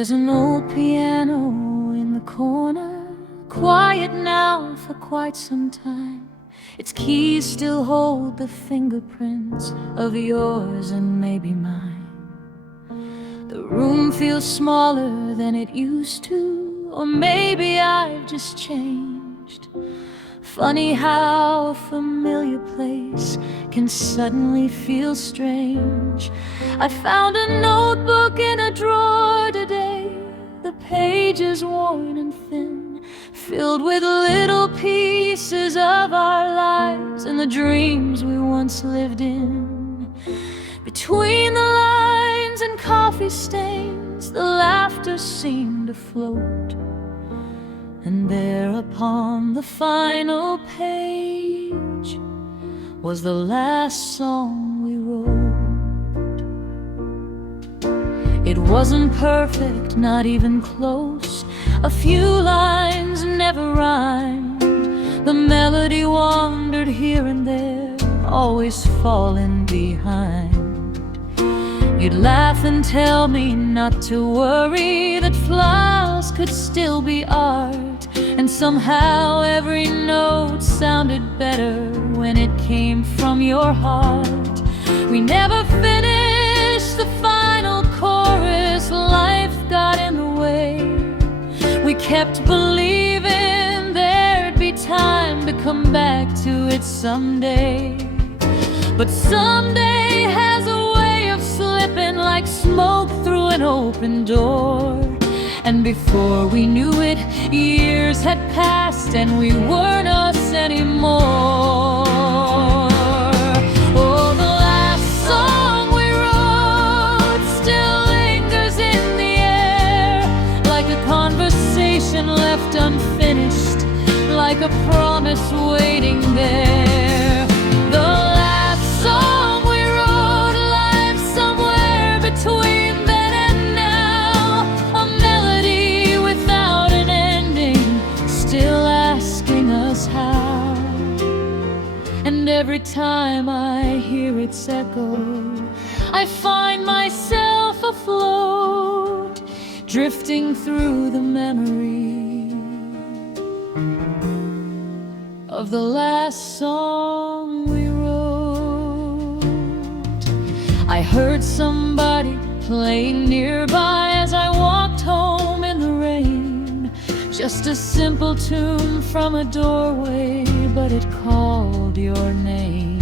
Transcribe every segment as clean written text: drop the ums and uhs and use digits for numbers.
There's an old piano in the corner, quiet now for quite some time. Its keys still hold the fingerprints of yours and maybe mine. The room feels smaller than it used to, or maybe I've just changed. Funny how a familiar place can suddenly feel strange. I found a notebook in a drawer today, the pages worn and thin, filled with little pieces of our lives and the dreams we once lived in. Between the lines and coffee stains, the laughter seemed to float. And there upon the final page was the last song we wrote. It wasn't perfect, not even close. A few lines never rhymed. The melody wandered here and there, always falling behind. You'd laugh and tell me not to worry, that flaws could still be art. And somehow every note sounded better when it came from your heart. We never finished the final chorus, life got in the way. We kept believing there'd be time to come back to it someday. But someday has a way of slipping like smoke through an open door. And before we knew it, years had passed and we weren't us anymore. Oh, the last song we wrote still lingers in the air, like a conversation left unfinished, like a promise waiting there. The last song we wrote lives somewhere between then and now, a melody without an ending, still asking us how. And every time I hear its echo, I find myself afloat, drifting through the memory of the last song we wrote. I heard somebody playing nearby as I walked home in the rain. Just a simple tune from a doorway, but it called your name.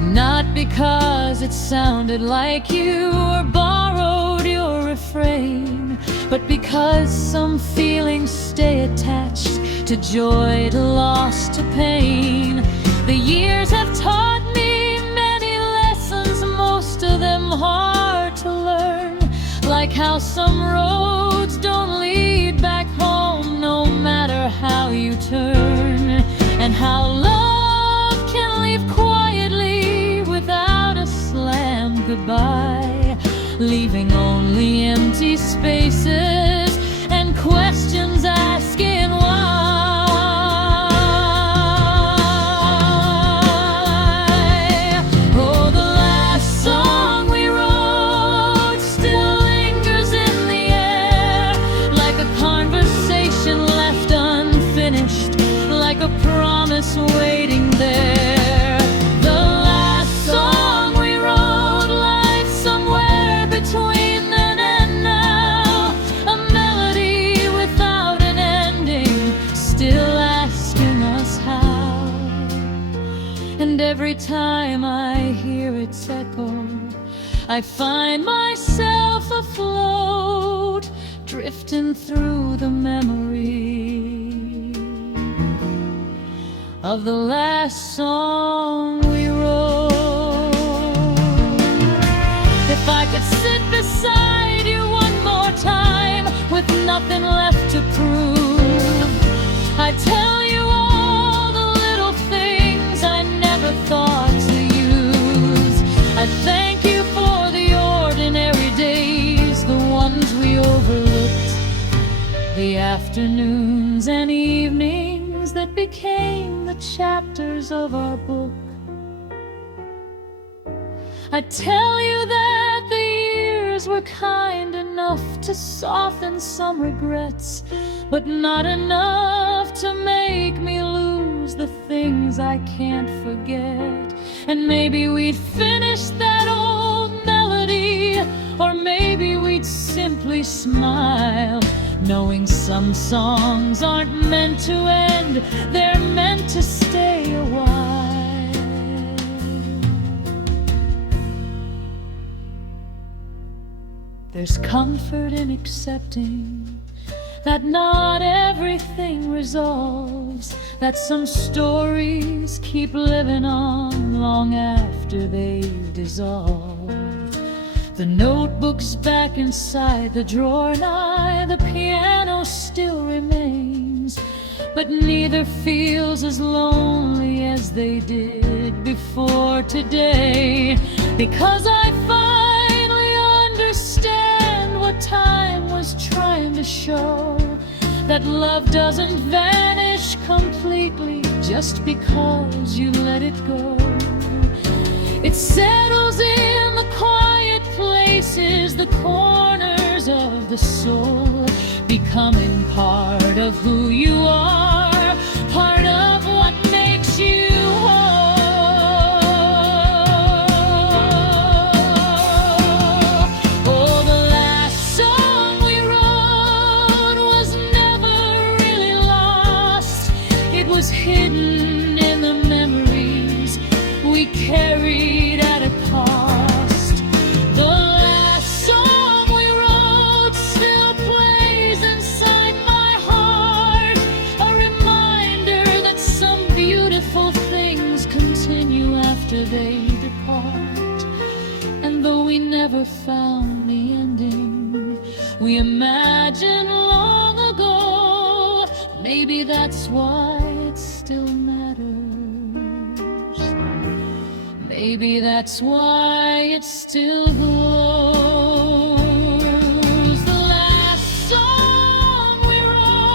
Not because it sounded like you or borrowed your refrain, but because some feelings stay attached to joy, to loss, to pain. The years have taught me many lessons, most of them hard to learn. Like how some roads don't lead back home, no matter how you turn. And how love can leave quietly without a slam goodbye, leaving only empty spaces and questions asking why. Oh, the last song we wrote still lingers in the air, like a conversation left unfinished, like a promise waiting there. The last song we wrote lies somewhere between then and now, a melody without an ending, still asking us how. And every time I hear its echo, I find myself afloat, drifting through the memory of the last song we wrote. If I could sit beside you one more time with nothing left to prove, I'd tell you all the little things I never thought to use. I'd thank you for the ordinary days, the ones we overlooked, the afternoons and evenings that became the chapters of our book. I tell you that the years years were kind enough to soften some regrets, but not enough to make me lose the things I can't forget. And maybe we'd finish that old melody, or maybe we'd simply smile, knowing some songs aren't meant to end, they're meant to stay a while. There's comfort in accepting that not everything resolves, that some stories keep living on long after they've dissolved. The notebook's back inside the drawer, and the piano still remains, but neither feels as lonely as they did before today, because I finally understand what time was trying to show, that love doesn't vanish completely just because you let it go. It settles in the quiet places, the corners of the soul, becoming part of who you are, part of what makes you whole. Oh, the last song we wrote was never really lost. It was hidden in the memories we carried at a cost. The last song we wrote still plays inside my heart, a reminder that some beautiful things continue after they depart. And though we never found the ending we imagined long ago, maybe that's why it still matters. Maybe that's why it still glows. The last song we wrote,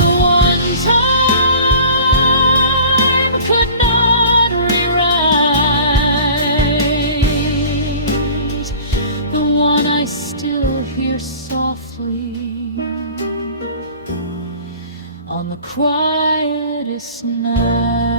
the one time could not rewrite, the one I still hear softly on the quietest night.